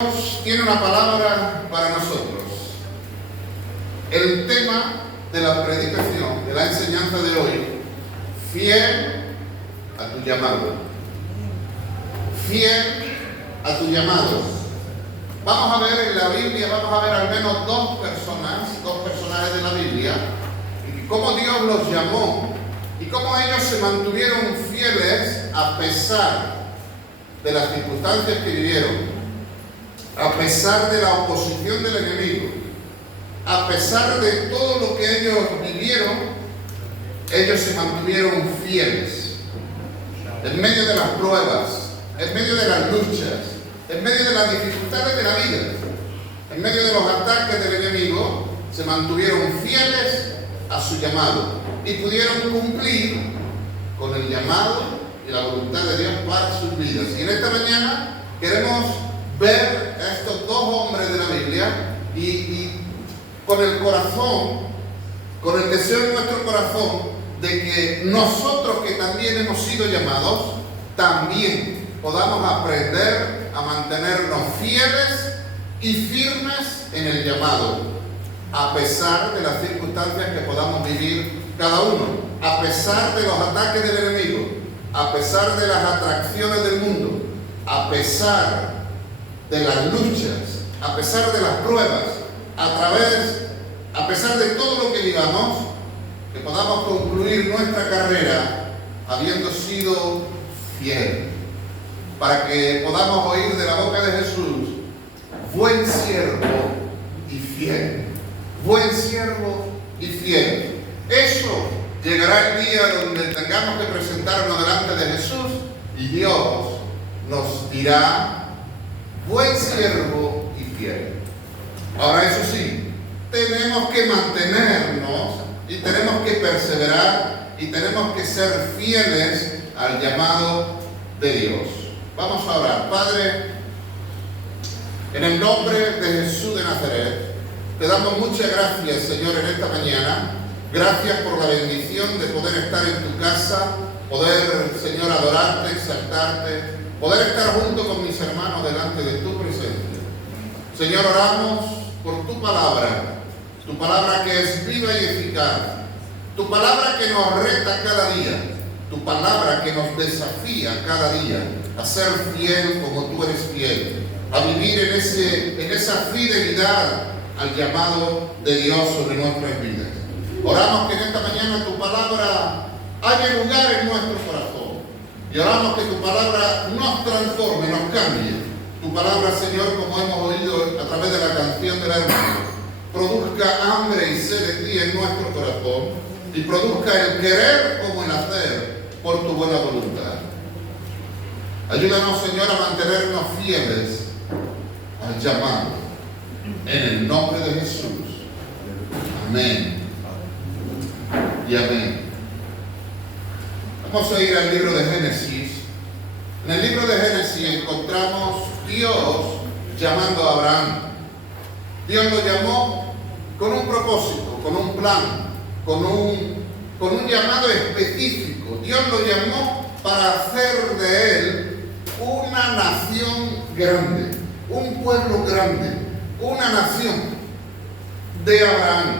Dios tiene una palabra para nosotros. El tema de la predicación, de la enseñanza de hoy: fiel a tu llamado. Fiel a tu llamado. Vamos a ver en la Biblia, vamos a ver al menos dos personajes de la Biblia, y cómo Dios los llamó y cómo ellos se mantuvieron fieles a pesar de las circunstancias que vivieron, a pesar de la oposición del enemigo, a pesar de todo lo que ellos vivieron. Ellos se mantuvieron fieles en medio de las pruebas, en medio de las luchas, en medio de las dificultades de la vida, en medio de los ataques del enemigo. Se mantuvieron fieles a su llamado y pudieron cumplir con el llamado y la voluntad de Dios para sus vidas. Y en esta mañana queremos ver a estos dos hombres de la Biblia y con el corazón, con el deseo en nuestro corazón de que nosotros, que también hemos sido llamados, también podamos aprender a mantenernos fieles y firmes en el llamado, a pesar de las circunstancias que podamos vivir cada uno, a pesar de los ataques del enemigo, a pesar de las atracciones del mundo, a pesar de las luchas, a pesar de las pruebas, a pesar de todo lo que vivamos, que podamos concluir nuestra carrera habiendo sido fiel, para que podamos oír de la boca de Jesús: buen siervo y fiel, buen siervo y fiel. Eso llegará el día donde tengamos que presentarnos delante de Jesús y Dios nos dirá: buen siervo y fiel. Ahora, eso sí, tenemos que mantenernos y tenemos que perseverar y tenemos que ser fieles al llamado de Dios. Vamos a orar. Padre, en el nombre de Jesús de Nazaret, te damos muchas gracias, Señor, en esta mañana. Gracias por la bendición de poder estar en tu casa, poder, Señor, adorarte, exaltarte, poder estar junto con mis hermanos delante de tu presencia. Señor, oramos por tu palabra que es viva y eficaz, tu palabra que nos reta cada día, tu palabra que nos desafía cada día a ser fiel como tú eres fiel, a vivir en esa fidelidad al llamado de Dios sobre nuestras vidas. Oramos que en esta mañana tu palabra haya lugar en nuestro corazón. Y oramos que tu palabra nos transforme, nos cambie. Tu palabra, Señor, como hemos oído a través de la canción de la hermana, produzca hambre y sed de ti en nuestro corazón y produzca el querer como el hacer por tu buena voluntad. Ayúdanos, Señor, a mantenernos fieles al llamado. En el nombre de Jesús. Amén. Y amén. Vamos a ir al libro de Génesis. En el libro de Génesis encontramos Dios llamando a Abraham. Dios lo llamó con un propósito, con un plan, con un llamado específico. Dios lo llamó para hacer de él una nación grande, un pueblo grande, una nación de Abraham.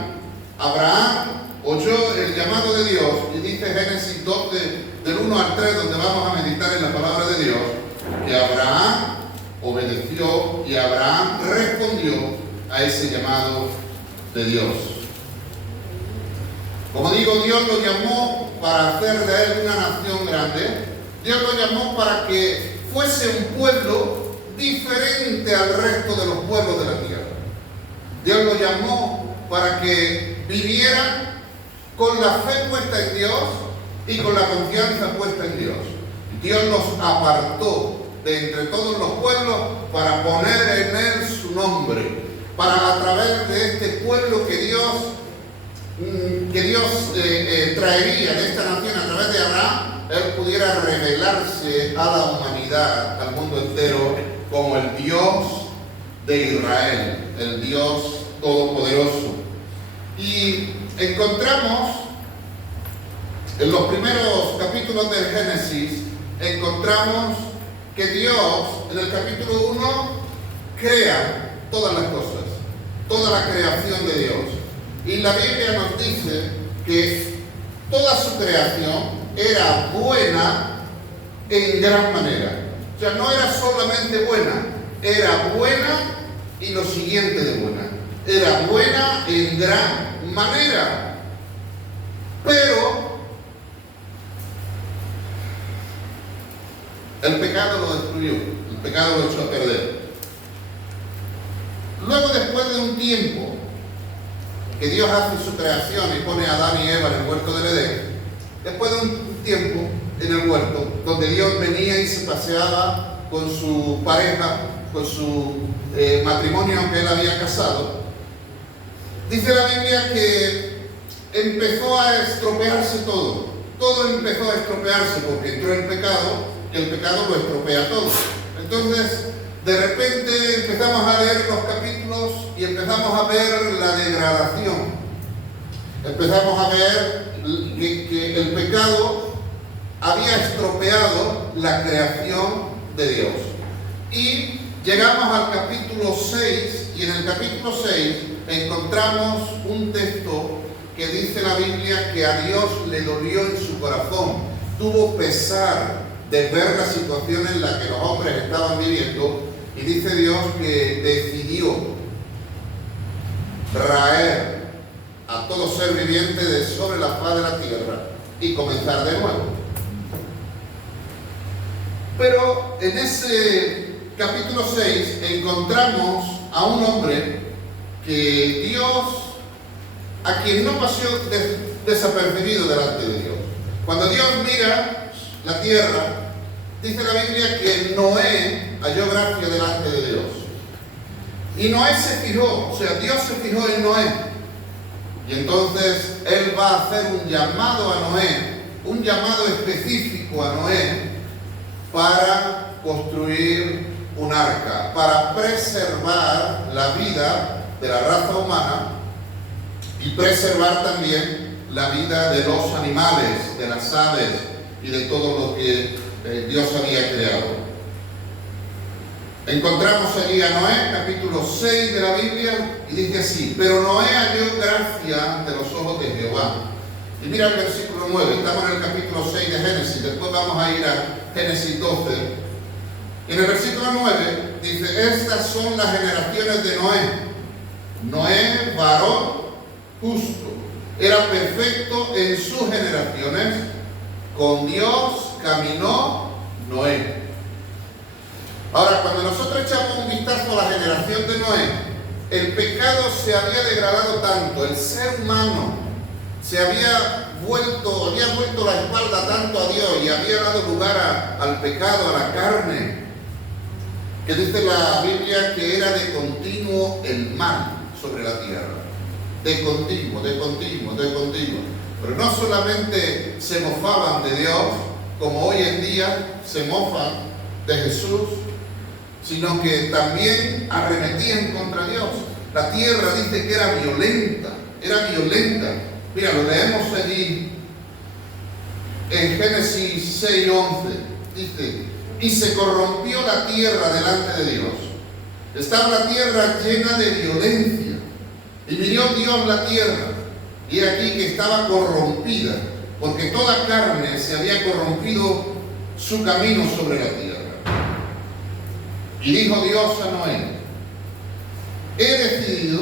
Abraham oyó el llamado de Dios y dice Génesis 2 del 1 al 3, donde vamos a meditar en la palabra de Dios, que Abraham obedeció y Abraham respondió a ese llamado de Dios. Como digo, Dios lo llamó para hacer de él una nación grande. Dios lo llamó para que fuese un pueblo diferente al resto de los pueblos de la tierra. Dios lo llamó para que viviera con la fe puesta en Dios y con la confianza puesta en Dios. Dios nos apartó de entre todos los pueblos para poner en él su nombre, para a través de este pueblo que Dios traería de esta nación a través de Abraham, él pudiera revelarse a la humanidad, al mundo entero, como el Dios de Israel, el Dios todopoderoso. Y encontramos en los primeros capítulos del Génesis, encontramos que Dios, en el capítulo 1, crea todas las cosas, toda la creación de Dios. Y la Biblia nos dice que toda su creación era buena en gran manera. O sea, no era solamente buena, era buena y lo siguiente de buena. Era buena en gran manera. Pero el pecado lo destruyó, el pecado lo echó a perder. Luego, después de un tiempo que Dios hace su creación y pone a Adán y Eva en el huerto del Edén, después de un tiempo en el huerto, donde Dios venía y se paseaba con su pareja, con su matrimonio que él había casado, dice la Biblia que empezó a estropearse todo. Todo empezó a estropearse porque entró el pecado y el pecado lo estropea todo. Entonces, de repente empezamos a leer los capítulos y empezamos a ver la degradación. Empezamos a ver que el pecado había estropeado la creación de Dios. Y llegamos al capítulo 6, y en el capítulo 6 encontramos un texto que dice la Biblia que a Dios le dolió en su corazón, tuvo pesar de ver la situación en la que los hombres estaban viviendo, y dice Dios que decidió traer a todo ser viviente de sobre la faz de la tierra y comenzar de nuevo. Pero en ese capítulo 6 encontramos a un hombre que Dios, a quien no pasó desapercibido delante de Dios. Cuando Dios mira la tierra, dice la Biblia que Noé halló gracia delante de Dios. Y Noé se fijó, o sea, Dios se fijó en Noé. Y entonces Él va a hacer un llamado a Noé, un llamado específico a Noé para construir un arca, para preservar la vida de la raza humana y preservar también la vida de los animales, de las aves y de todo lo que Dios había creado. Encontramos allí a Noé, capítulo 6 de la Biblia, y dice así: pero Noé halló gracia ante los ojos de Jehová. Y mira el versículo 9, estamos en el capítulo 6 de Génesis, después vamos a ir a Génesis 12. Y en el versículo 9 dice: estas son las generaciones de Noé. Noé, varón justo, era perfecto en sus generaciones, con Dios caminó Noé. Ahora, cuando nosotros echamos un vistazo a la generación de Noé, el pecado se había degradado tanto, el ser humano se había vuelto la espalda tanto a Dios y había dado lugar al pecado, a la carne, que dice la Biblia que era de continuo el mal sobre la tierra. De continuo. Pero no solamente se mofaban de Dios, como hoy en día se mofan de Jesús, sino que también arremetían contra Dios. La tierra dice que era violenta. Mira, lo leemos allí en Génesis 6:11. Dice: y se corrompió la tierra delante de Dios. Estaba la tierra llena de violencia. Y miró Dios la tierra, y aquí que estaba corrompida, porque toda carne se había corrompido su camino sobre la tierra. Y dijo Dios a Noé: he decidido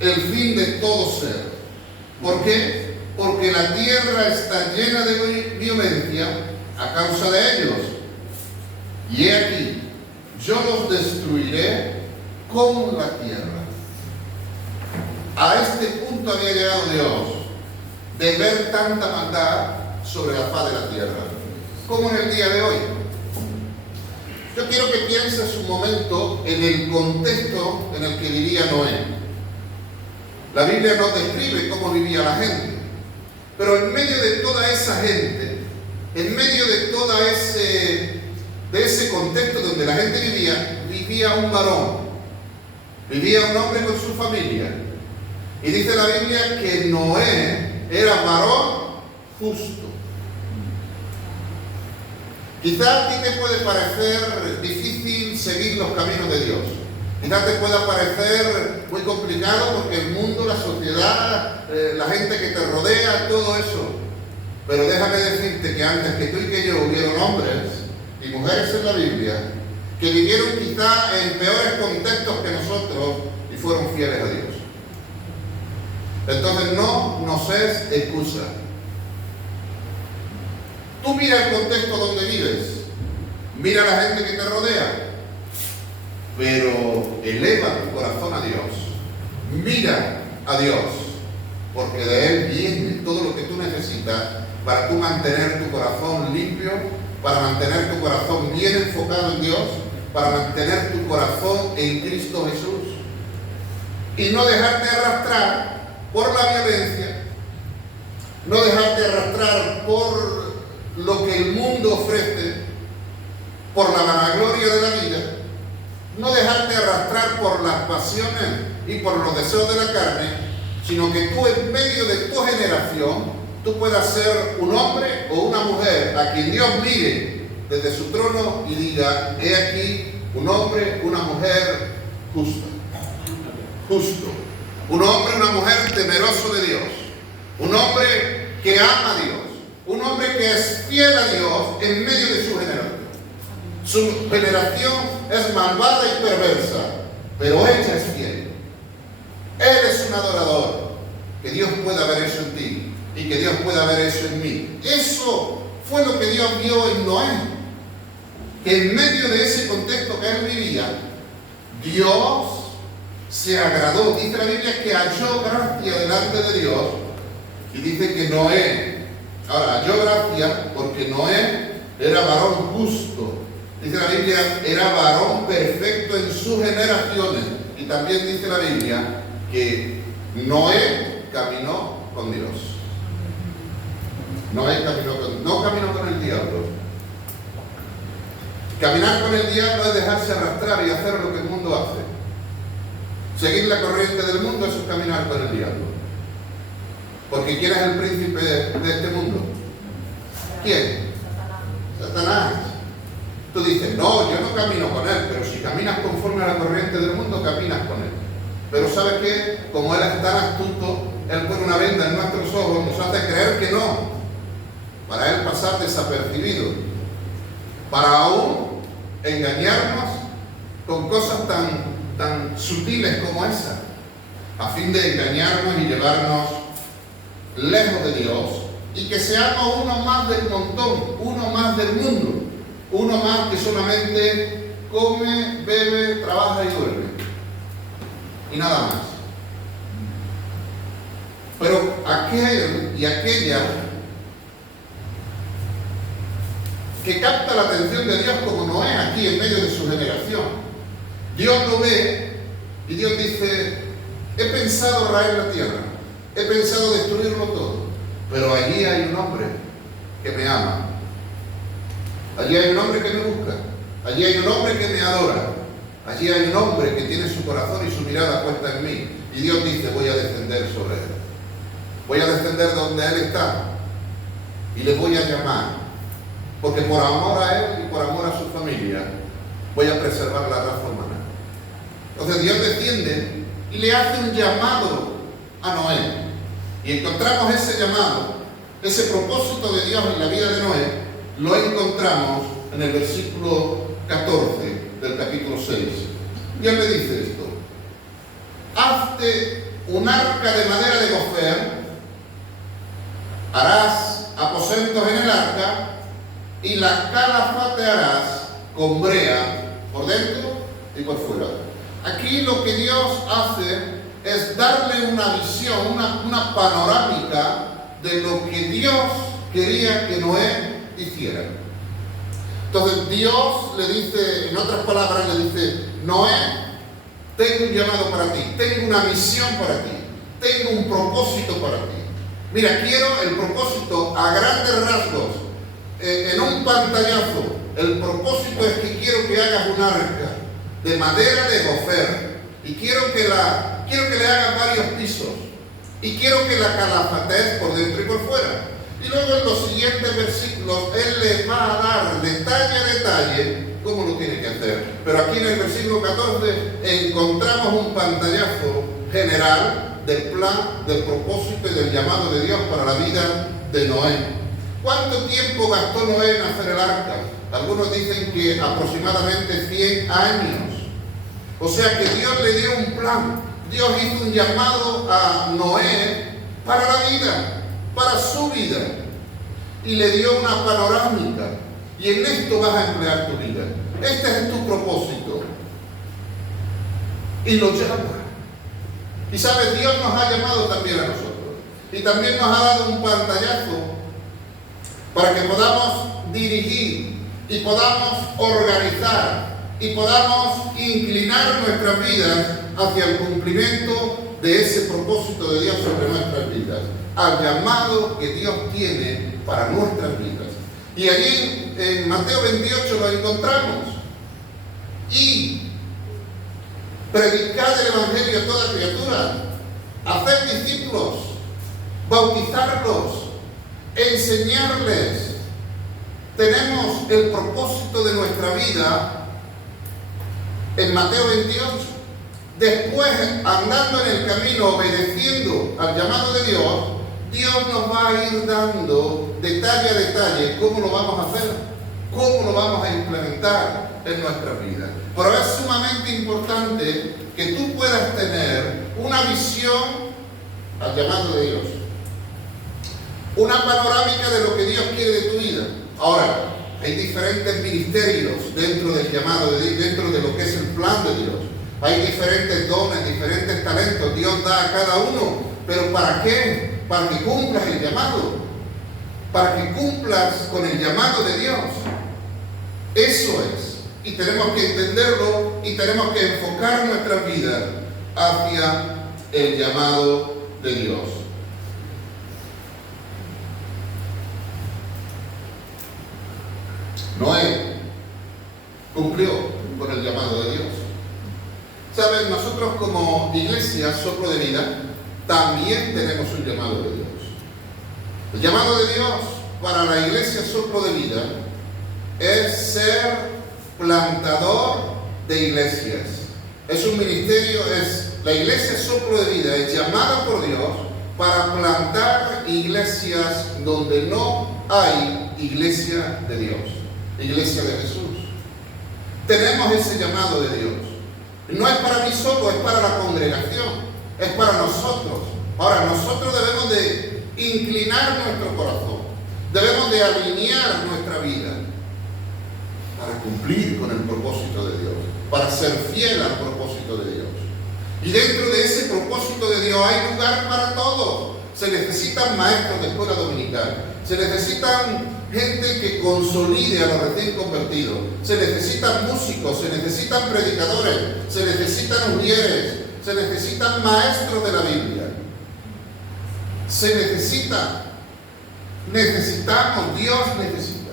el fin de todo ser. ¿Por qué? Porque la tierra está llena de violencia a causa de ellos. Y he aquí, yo los destruiré con la tierra. A este punto había llegado Dios, de ver tanta maldad sobre la faz de la tierra, como en el día de hoy. Yo quiero que pienses un momento en el contexto en el que vivía Noé. La Biblia nos describe cómo vivía la gente, pero en medio de toda esa gente, en medio de todo ese contexto donde la gente vivía un varón, vivía un hombre con su familia. Y dice la Biblia que Noé era varón justo. Quizás a ti te puede parecer difícil seguir los caminos de Dios. Quizás te pueda parecer muy complicado porque el mundo, la sociedad, la gente que te rodea, todo eso. Pero déjame decirte que antes que tú y que yo hubieron hombres y mujeres en la Biblia que vivieron quizá en peores contextos que nosotros y fueron fieles a Dios. Entonces no nos es excusa. Tú mira el contexto donde vives, mira a la gente que te rodea, pero eleva tu corazón a Dios. Mira a Dios, porque de Él viene todo lo que tú necesitas para tú mantener tu corazón limpio, para mantener tu corazón bien enfocado en Dios, para mantener tu corazón en Cristo Jesús y no dejarte arrastrar por la violencia, no dejarte arrastrar por lo que el mundo ofrece, por la vanagloria de la vida, no dejarte arrastrar por las pasiones y por los deseos de la carne, sino que tú en medio de tu generación, tú puedas ser un hombre o una mujer a quien Dios mire desde su trono y diga: he aquí un hombre, una mujer justo, un hombre, una mujer temeroso de Dios, un hombre que ama a Dios, un hombre que es fiel a Dios en medio de su generación. Su generación es malvada y perversa, pero ella es fiel. Él es un adorador. Que Dios pueda ver eso en ti y que Dios pueda ver eso en mí. Eso fue lo que Dios vio en Noé. Que en medio de ese contexto que él vivía, Dios se agradó. Dice la Biblia que halló gracia delante de Dios. Y dice que Noé, ahora halló gracia porque Noé era varón justo. Dice la Biblia, era varón perfecto en sus generaciones. Y también dice la Biblia que Noé caminó con Dios. No caminó con el diablo. Caminar con el diablo es dejarse arrastrar y hacer lo que el mundo hace. Seguir la corriente del mundo, eso es caminar con el diablo. Porque ¿quién es el príncipe de este mundo? ¿Quién? Satanás. Tú dices: no, yo no camino con él, pero si caminas conforme a la corriente del mundo, caminas con él. Pero ¿sabes qué? Como él es tan astuto, él pone una venda en nuestros ojos, nos hace creer que no, para él pasar desapercibido, para aún engañarnos con cosas tan sutiles como esa, a fin de engañarnos y llevarnos lejos de Dios, y que seamos uno más del montón, uno más del mundo, uno más que solamente come, bebe, trabaja y duerme, y nada más. Pero aquel y aquella que capta la atención de Dios como Noé aquí en medio de su generación, Dios lo ve y Dios dice: he pensado raer la tierra, he pensado destruirlo todo, pero allí hay un hombre que me ama, allí hay un hombre que me busca, allí hay un hombre que me adora, allí hay un hombre que tiene su corazón y su mirada puesta en mí. Y Dios dice: voy a descender sobre él, voy a descender donde él está y le voy a llamar, porque por amor a él y por amor a su familia voy a preservar la raza humana. Entonces Dios desciende y le hace un llamado a Noé, y encontramos ese llamado, ese propósito de Dios en la vida de Noé, lo encontramos en el versículo 14 del capítulo 6. Dios le dice esto: hazte un arca de madera de gofer, harás aposentos en el arca y la calafatearás con brea por dentro y por fuera. Aquí lo que Dios hace es darle una visión, una panorámica de lo que Dios quería que Noé hiciera. Entonces Dios le dice, en otras palabras le dice: Noé, tengo un llamado para ti, tengo una misión para ti, tengo un propósito para ti. Mira, quiero el propósito a grandes rasgos, en un pantallazo. El propósito es que quiero que hagas un arca de madera de gofer, y quiero que le hagas varios pisos, y quiero que la calafatees por dentro y por fuera. Y luego en los siguientes versículos Él les va a dar detalle a detalle cómo lo tiene que hacer. Pero aquí en el versículo 14 encontramos un pantallazo general del plan, del propósito y del llamado de Dios para la vida de Noé. ¿Cuánto tiempo gastó Noé en hacer el arca? Algunos dicen que aproximadamente 100 años. O sea que Dios le dio un plan. Dios hizo un llamado a Noé para la vida, para su vida. Y le dio una panorámica. Y en esto vas a emplear tu vida. Este es tu propósito. Y lo llama. Y sabes, Dios nos ha llamado también a nosotros. Y también nos ha dado un pantallazo para que podamos dirigir y podamos organizar y podamos inclinar nuestras vidas hacia el cumplimiento de ese propósito de Dios sobre nuestras vidas, al llamado que Dios tiene para nuestras vidas. Y allí en Mateo 28 lo encontramos. Y predicad el Evangelio a toda criatura, hacer discípulos, bautizarlos, enseñarles. Tenemos el propósito de nuestra vida en Mateo 28. Después, andando en el camino, obedeciendo al llamado de Dios, Dios nos va a ir dando detalle a detalle cómo lo vamos a hacer, cómo lo vamos a implementar en nuestra vida. Pero es sumamente importante que tú puedas tener una visión al llamado de Dios, una panorámica de lo que Dios quiere de tu vida. Ahora, hay diferentes ministerios dentro del llamado de Dios, dentro de lo que es el plan de Dios. Hay diferentes dones, diferentes talentos. Dios da a cada uno. ¿Pero para qué? Para que cumplas el llamado. Para que cumplas con el llamado de Dios. Eso es. Y tenemos que entenderlo y tenemos que enfocar nuestra vida hacia el llamado de Dios. Noé cumplió con el llamado de Dios. Saben, nosotros como iglesia Soplo de Vida también tenemos un llamado de Dios. El llamado de Dios para la iglesia Soplo de Vida es ser plantador de iglesias. Es un ministerio, la iglesia Soplo de Vida es llamada por Dios para plantar iglesias donde no hay iglesia de Dios, iglesia de Jesús. Tenemos ese llamado de Dios. No es para mí solo, es para la congregación, es para nosotros. Ahora, nosotros debemos de inclinar nuestro corazón, debemos de alinear nuestra vida para cumplir con el propósito de Dios, para ser fiel al propósito de Dios. Y dentro de ese propósito de Dios hay lugar para todos. Se necesitan maestros de escuela dominical, se necesitan gente que consolide a los recién convertidos, se necesitan músicos, se necesitan predicadores, se necesitan ujieres, se necesitan maestros de la Biblia. Necesitamos, Dios necesita.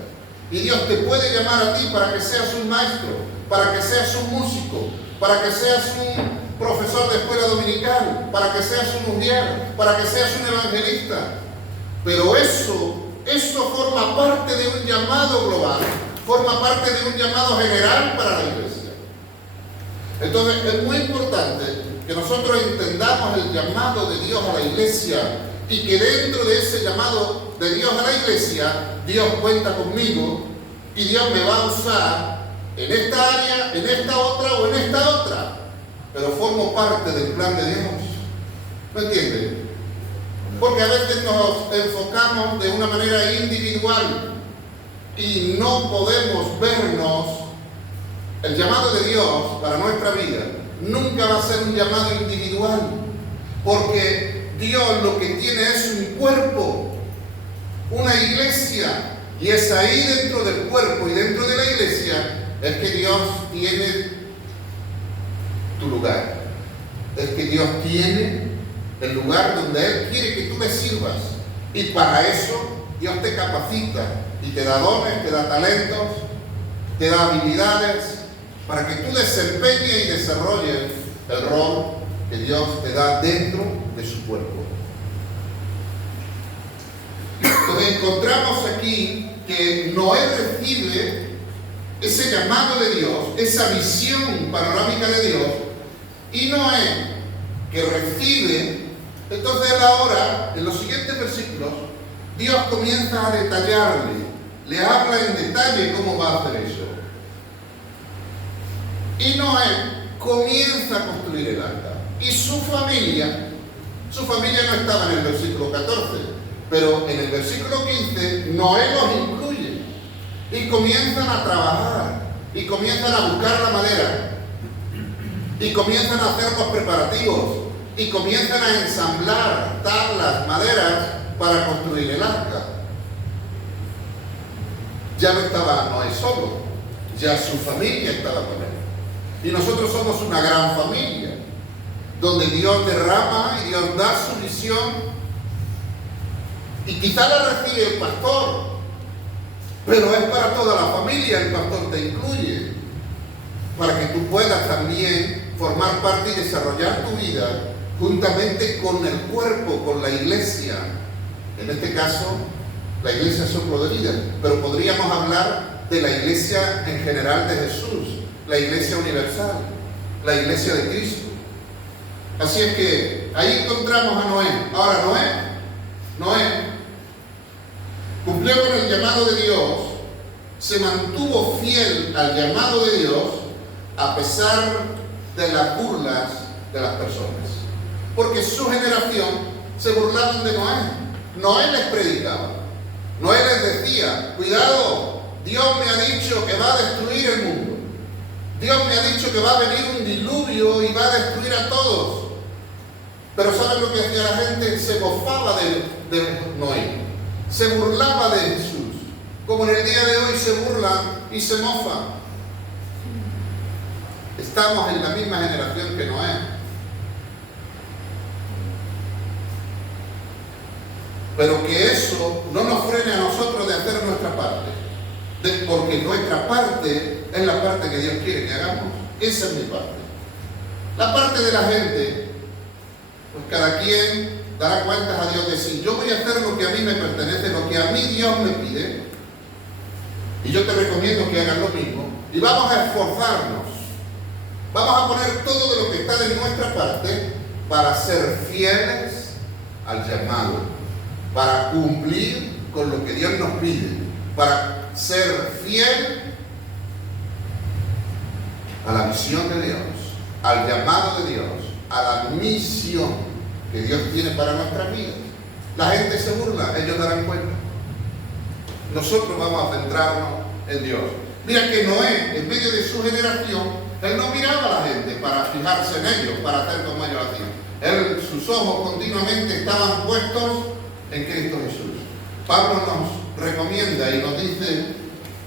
Y Dios te puede llamar a ti para que seas un maestro, para que seas un músico, para que seas un profesor de escuela dominical, para que seas un ujier, para que seas un evangelista. Pero eso forma parte de un llamado global, forma parte de un llamado general para la iglesia. Entonces es muy importante que nosotros entendamos el llamado de Dios a la iglesia y que dentro de ese llamado de Dios a la iglesia, Dios cuenta conmigo y Dios me va a usar en esta área, en esta otra o en esta otra, pero formo parte del plan de Dios. ¿Me entienden? Porque a veces nos enfocamos de una manera individual y no podemos vernos. El llamado de Dios para nuestra vida nunca va a ser un llamado individual, porque Dios lo que tiene es un cuerpo, una iglesia, y es ahí dentro del cuerpo y dentro de la iglesia es que Dios tiene tu lugar, es que Dios tiene el lugar donde Él quiere que tú le sirvas. Y para eso Dios te capacita y te da dones, te da talentos, te da habilidades para que tú desempeñes y desarrolles el rol que Dios te da dentro de su cuerpo. Entonces encontramos aquí que Noé recibe ese llamado de Dios, esa visión panorámica de Dios, y Noé, que recibe, entonces él ahora, en los siguientes versículos, Dios comienza a detallarle, le habla en detalle cómo va a hacer eso. Y Noé comienza a construir el arca. Y su familia no estaba en el versículo 14, pero en el versículo 15 Noé los incluye. Y comienzan a trabajar, y comienzan a buscar la madera, y comienzan a hacer los preparativos, y comienzan a ensamblar tablas, maderas, para construir el arca. Ya no estaba Noé solo, ya su familia estaba con él. Y nosotros somos una gran familia, donde Dios derrama y Dios da su visión, y quizá la recibe el pastor, pero es para toda la familia, el pastor te incluye, para que tú puedas también formar parte y desarrollar tu vida juntamente con el cuerpo, con la iglesia. En este caso, la iglesia es soplo de vida, pero podríamos hablar de la iglesia en general de Jesús, la iglesia universal, la iglesia de Cristo. Así es que ahí encontramos a Noé. Ahora Noé cumplió con el llamado de Dios, se mantuvo fiel al llamado de Dios a pesar de las burlas de las personas. Porque su generación se burlaban de Noé. Noé les predicaba. Noé les decía, cuidado, Dios me ha dicho que va a destruir el mundo. Dios me ha dicho que va a venir un diluvio y va a destruir a todos. Pero ¿saben lo que hacía la gente? Se mofaba de Noé. Se burlaba de Jesús. Como en el día de hoy se burlan y se mofan. Estamos en la misma generación que Noé. Pero que eso no nos frene a nosotros de hacer nuestra parte. Porque nuestra parte es la parte que Dios quiere que hagamos. Esa es mi parte. La parte de la gente, pues cada quien dará cuentas a Dios de sí. Yo voy a hacer lo que a mí me pertenece, lo que a mí Dios me pide. Y yo te recomiendo que hagas lo mismo. Y vamos a esforzarnos. Vamos a poner todo de lo que está de nuestra parte para ser fieles al llamado, para cumplir con lo que Dios nos pide, para ser fiel a la visión de Dios, al llamado de Dios, a la misión que Dios tiene para nuestras vidas. La gente se burla, ellos darán cuenta. Nosotros vamos a centrarnos en Dios. Mira que Noé, en medio de su generación, él no miraba a la gente para fijarse en ellos, para hacer como ellos hacían. Sus ojos continuamente estaban puestos en Cristo Jesús. Pablo nos recomienda y nos dice: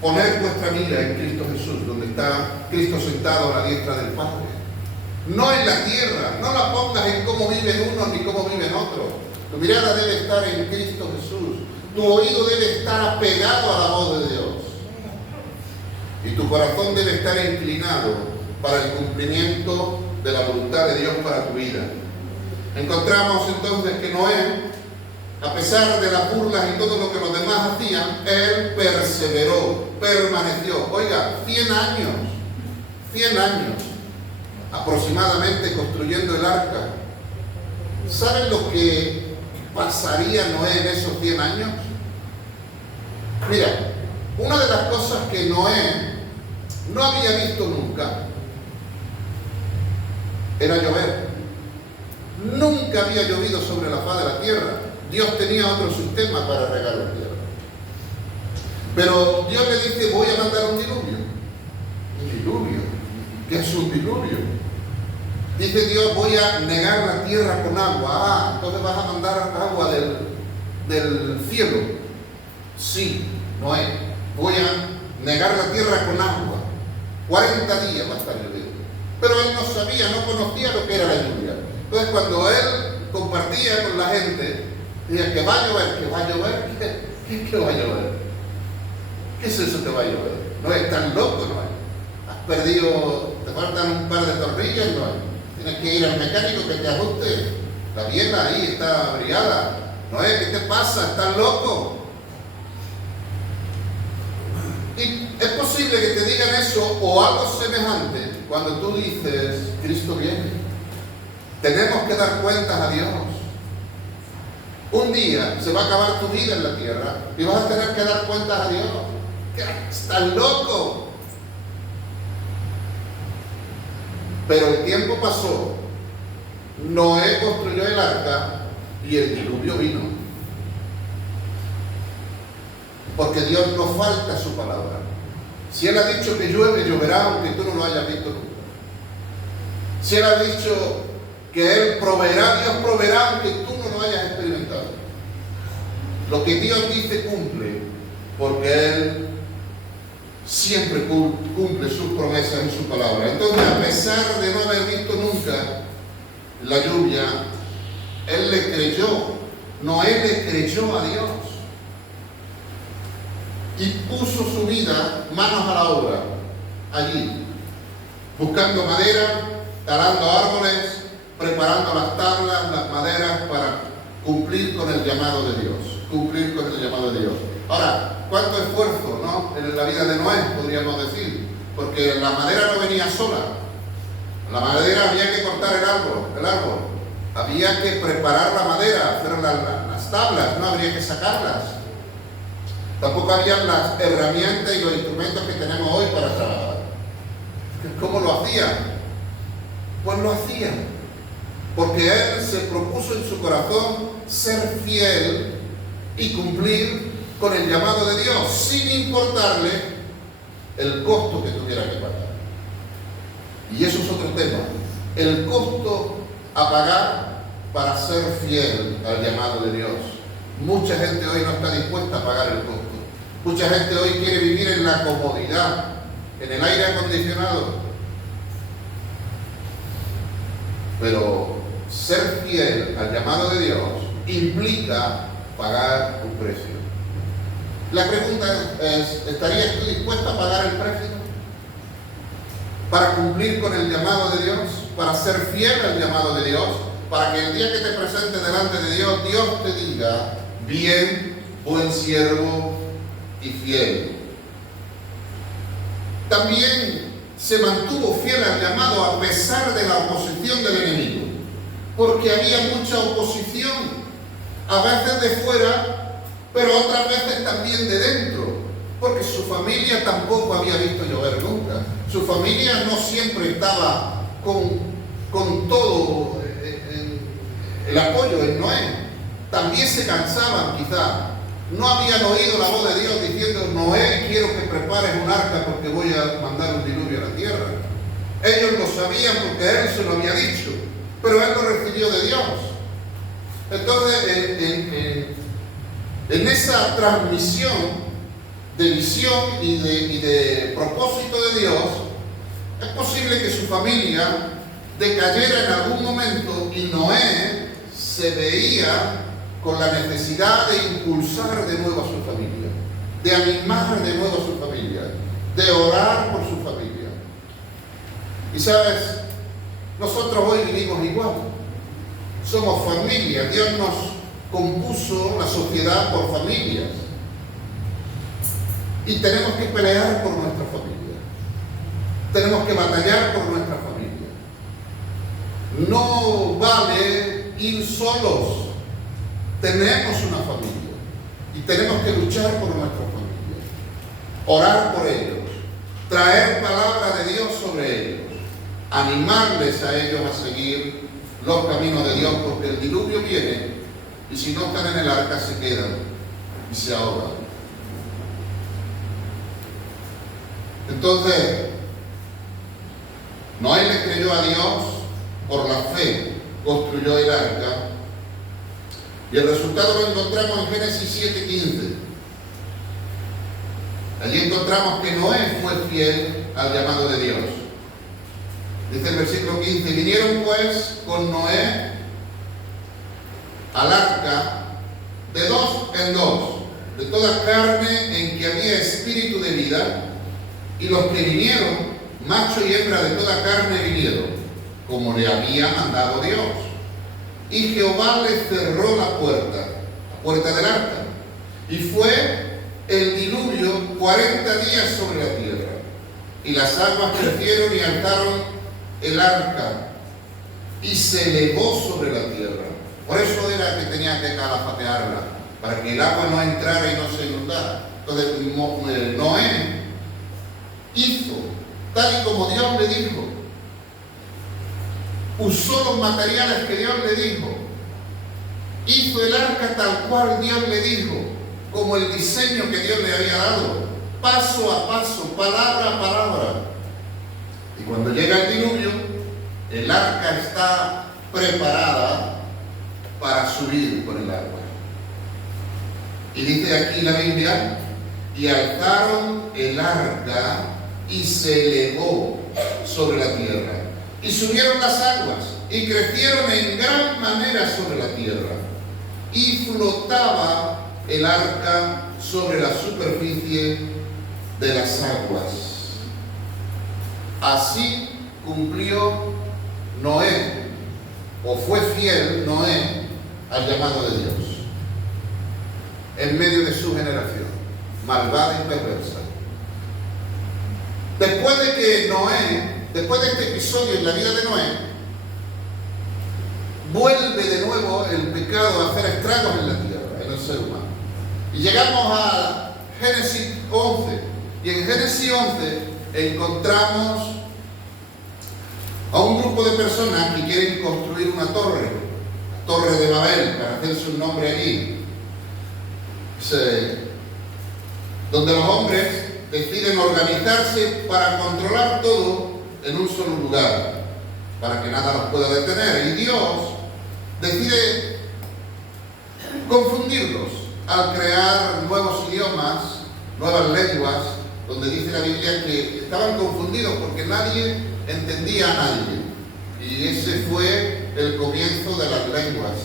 poned vuestra mira en Cristo Jesús, donde está Cristo sentado a la diestra del Padre. No en la tierra, no la pongas en cómo viven unos ni cómo viven otros. Tu mirada debe estar en Cristo Jesús. Tu oído debe estar apegado a la voz de Dios. Y tu corazón debe estar inclinado para el cumplimiento de la voluntad de Dios para tu vida. Encontramos entonces que Noé, a pesar de las burlas y todo lo que los demás hacían, él perseveró, permaneció. Oiga, 100 años aproximadamente construyendo el arca. ¿Saben lo que pasaría Noé en esos 100 años? Mira, una de las cosas que Noé no había visto nunca era llover. Nunca había llovido sobre la faz de la tierra. Dios tenía otro sistema para regar la tierra. Pero Dios le dice: voy a mandar un diluvio. ¿Un diluvio? ¿Qué es un diluvio? Dice Dios: voy a negar la tierra con agua. Ah, entonces vas a mandar agua del cielo. Sí, Noé, voy a negar la tierra con agua. 40 días va a estar lloviendo. Pero él no sabía, no conocía lo que era la lluvia. Entonces cuando él compartía con la gente, decía: que va a llover, que va a llover. ¿Qué va a llover? ¿Qué es eso que va a llover? No es tan loco, no es. Has perdido, te faltan un par de tornillos, no es. Tienes que ir al mecánico que te ajuste. La biela ahí está abrigada. No es, ¿qué te pasa? ¿Estás loco? Y es posible posible que te digan eso o algo semejante cuando tú dices, Cristo viene. Tenemos que dar cuentas a Dios. Un día se va a acabar tu vida en la tierra y vas a tener que dar cuentas a Dios. ¡Estás loco! Pero el tiempo pasó. Noé construyó el arca y el diluvio vino. Porque Dios no falta su palabra. Si Él ha dicho que llueve, lloverá aunque tú no lo hayas visto nunca. Si Él ha dicho que Él proveerá, Dios proveerá aunque tú no lo hayas experimentado. Lo que Dios dice cumple, porque Él siempre cumple sus promesas en su palabra. Entonces, a pesar de no haber visto nunca la lluvia, Él le creyó. Noé le creyó a Dios y puso su vida manos a la obra allí, buscando madera, talando árboles, preparando las tablas, las maderas para cumplir con el llamado de Dios. Cumplir con el llamado de Dios. Ahora, cuánto esfuerzo, ¿no? En la vida de Noé, podríamos decir, porque la madera no venía sola. La madera había que cortar el árbol. Había que preparar la madera, hacer las tablas, no habría que sacarlas. Tampoco habían las herramientas y los instrumentos que tenemos hoy para trabajar. ¿Cómo lo hacían? Pues lo hacían. Porque Él se propuso en su corazón ser fiel y cumplir con el llamado de Dios, sin importarle el costo que tuviera que pagar. Y eso es otro tema. El costo a pagar para ser fiel al llamado de Dios. Mucha gente hoy no está dispuesta a pagar el costo. Mucha gente hoy quiere vivir en la comodidad, en el aire acondicionado. Pero ser fiel al llamado de Dios implica pagar un precio. La pregunta es, ¿estarías tú dispuesta a pagar el precio? Para cumplir con el llamado de Dios, para ser fiel al llamado de Dios, para que el día que te presentes delante de Dios, Dios te diga, bien, buen siervo y fiel. También se mantuvo fiel al llamado a pesar de la oposición del enemigo, porque había mucha oposición, a veces de fuera, pero otras veces también de dentro, porque su familia tampoco había visto llover nunca. Su familia no siempre estaba con todo el apoyo en Noé. También se cansaban quizá. No habían oído la voz de Dios diciendo, Noé, quiero que prepares un arca porque voy a mandar un diluvio a la tierra. Ellos lo sabían porque Él se lo había dicho, pero Él lo recibió de Dios. Entonces, en esa transmisión de visión y de propósito de Dios, es posible que su familia decayera en algún momento y Noé se veía con la necesidad de impulsar de nuevo a su familia, de animar de nuevo a su familia, de orar por su familia. Y sabes, nosotros hoy vivimos igual. Somos familia. Dios nos compuso la sociedad por familias. Y tenemos que pelear por nuestra familia. Tenemos que batallar por nuestra familia. No vale ir solos. Tenemos una familia. Y tenemos que luchar por nuestra familia. Orar por ellos. Traer palabra de Dios sobre ellos. Animarles a ellos a seguir los caminos de Dios, porque el diluvio viene y si no están en el arca se quedan y se ahogan. Entonces, Noé le creyó a Dios por la fe, construyó el arca y el resultado lo encontramos en Génesis 7:15. Allí encontramos que Noé fue fiel al llamado de Dios. Dice el versículo 15, vinieron pues con Noé al arca de dos en dos, de toda carne en que había espíritu de vida, y los que vinieron, macho y hembra de toda carne vinieron, como le había mandado Dios. Y Jehová le cerró la puerta del arca, y fue el diluvio 40 días sobre la tierra. y las aguas crecieron y alzaron el arca, y se elevó sobre la tierra. Por eso era que tenía que calafatearla, para que el agua no entrara y no se inundara. Entonces Noé hizo tal y como Dios le dijo, usó los materiales que Dios le dijo, hizo el arca tal cual Dios le dijo, como el diseño que Dios le había dado, paso a paso, palabra a palabra. Y cuando llega el diluvio, el arca está preparada para subir por el agua. Y dice aquí la Biblia, y alzaron el arca y se elevó sobre la tierra. Y subieron las aguas y crecieron en gran manera sobre la tierra. Y flotaba el arca sobre la superficie de las aguas. Así cumplió Noé, o fue fiel Noé al llamado de Dios, en medio de su generación, malvada y perversa. Después de este episodio en la vida de Noé, vuelve de nuevo el pecado a hacer estragos en la tierra, en el ser humano. Y llegamos a Génesis 11. Y en Génesis 11 encontramos a un grupo de personas que quieren construir una torre, la Torre de Babel, para hacerse un nombre allí. Donde los hombres deciden organizarse para controlar todo en un solo lugar, para que nada los pueda detener. Y Dios decide confundirlos al crear nuevos idiomas, nuevas lenguas, donde dice la Biblia que estaban confundidos porque nadie entendía a nadie. Y ese fue el comienzo de las lenguas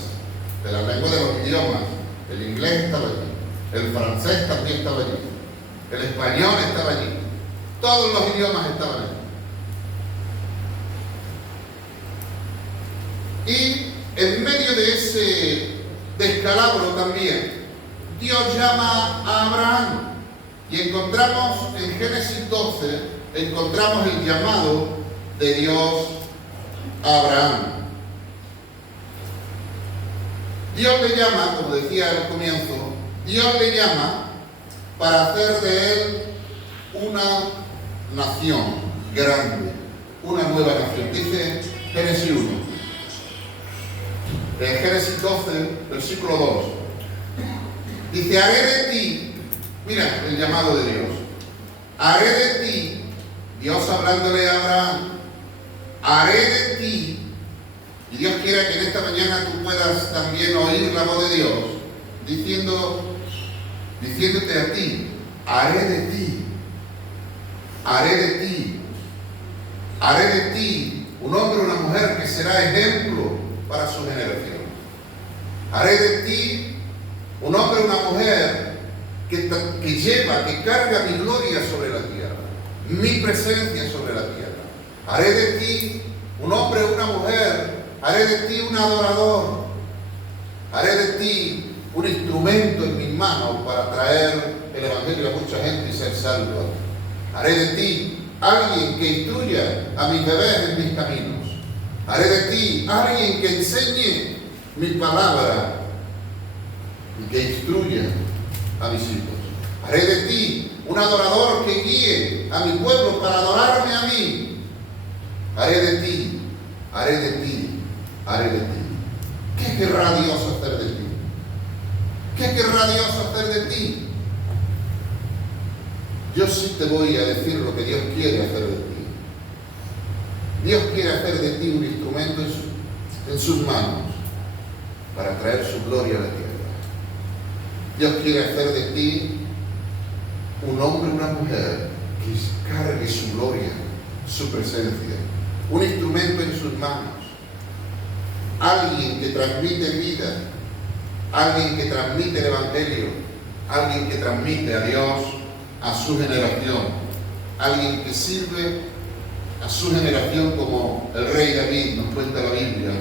de los idiomas. El inglés estaba allí, el francés también estaba allí, el español estaba allí, todos los idiomas estaban allí. Y en medio de ese descalabro también, Dios llama a Abraham. Y encontramos en Génesis 12, encontramos el llamado de Dios a Abraham. Dios le llama, como decía al comienzo, Dios le llama para hacer de él una nación grande, una nueva nación. Dice Génesis 1. En Génesis 12, versículo 2. Dice, haré de ti, mira el llamado de Dios, haré de ti, Dios hablándole a Abraham, haré de ti, y Dios quiera que en esta mañana tú puedas también oír la voz de Dios, diciéndote a ti, haré de ti, haré de ti, haré de ti un hombre o una mujer que será ejemplo para su generación. Haré de ti un hombre o una mujer que carga mi gloria sobre la tierra, mi presencia sobre la tierra. Haré de ti un hombre o una mujer, haré de ti un adorador, haré de ti un instrumento en mis manos para traer el evangelio a mucha gente y ser salvo. Haré de ti alguien que instruya a mis bebés en mis caminos. Haré de ti alguien que enseñe mi palabra y que instruya a mis hijos. Haré de ti un adorador que guíe a mi pueblo para adorarme a mí. Haré de ti, haré de ti, haré de ti. ¿Qué querrá Dios hacer de ti? ¿Qué querrá Dios hacer de ti? Yo sí te voy a decir lo que Dios quiere hacer de ti. Dios quiere hacer de ti un instrumento en sus manos para traer su gloria a la tierra. Dios quiere hacer de ti un hombre o una mujer que cargue su gloria, su presencia, un instrumento en sus manos, alguien que transmite vida, alguien que transmite el evangelio, alguien que transmite a Dios a su generación, alguien que sirve a su generación como el rey David nos cuenta la Biblia,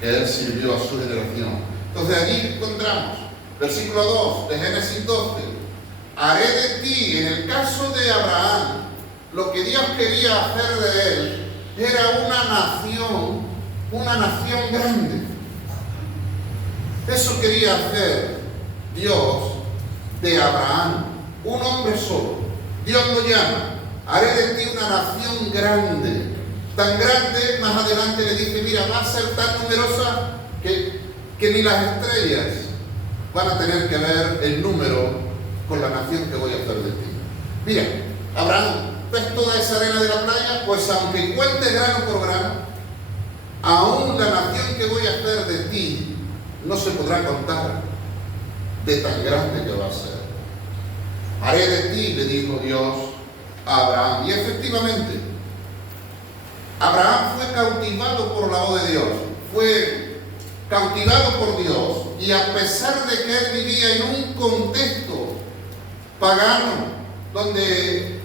que él sirvió a su generación. Entonces allí encontramos, versículo 2 de Génesis 12, haré de ti, en el caso de Abraham, lo que Dios quería hacer de él era una nación grande. Eso quería hacer Dios de Abraham, un hombre solo. Dios lo llama, haré de ti una nación grande. Tan grande, más adelante le dice, mira, va a ser tan numerosa que ni las estrellas van a tener que ver el número con la nación que voy a hacer de ti. Mira, Abraham, ¿ves toda esa arena de la playa? Pues aunque cuente grano por grano, aún la nación que voy a hacer de ti no se podrá contar de tan grande que va a ser. Haré de ti, le dijo Dios a Abraham. Y efectivamente, Abraham fue cautivado por la voz de Dios. Fue cautivado por Dios. Y a pesar de que él vivía en un contexto pagano, donde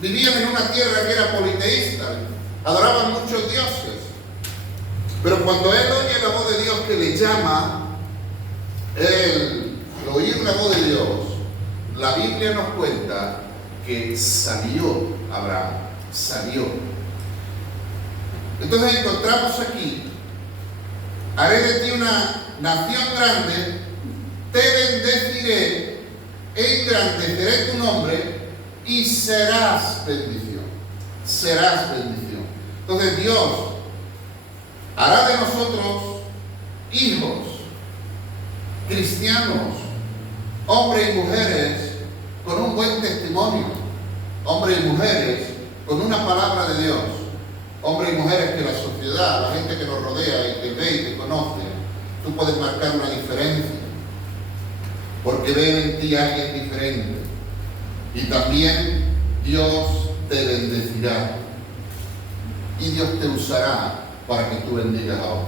vivían en una tierra que era politeísta, adoraban muchos dioses. Pero cuando él oye la voz de Dios que le llama, él, al oír la voz de Dios, la Biblia nos cuenta que salió Abraham, salió. Entonces encontramos aquí, haré de ti una nación grande, te bendeciré, engrandeceré tu nombre y serás bendición. Serás bendición. Entonces Dios hará de nosotros hijos, cristianos, hombres y mujeres con un buen testimonio, hombres y mujeres con una palabra de Dios, hombres y mujeres que la sociedad, la gente que nos rodea y que ve y que conoce, tú puedes marcar una diferencia, porque ven en ti a alguien diferente. Y también Dios te bendecirá y Dios te usará para que tú bendigas a otros.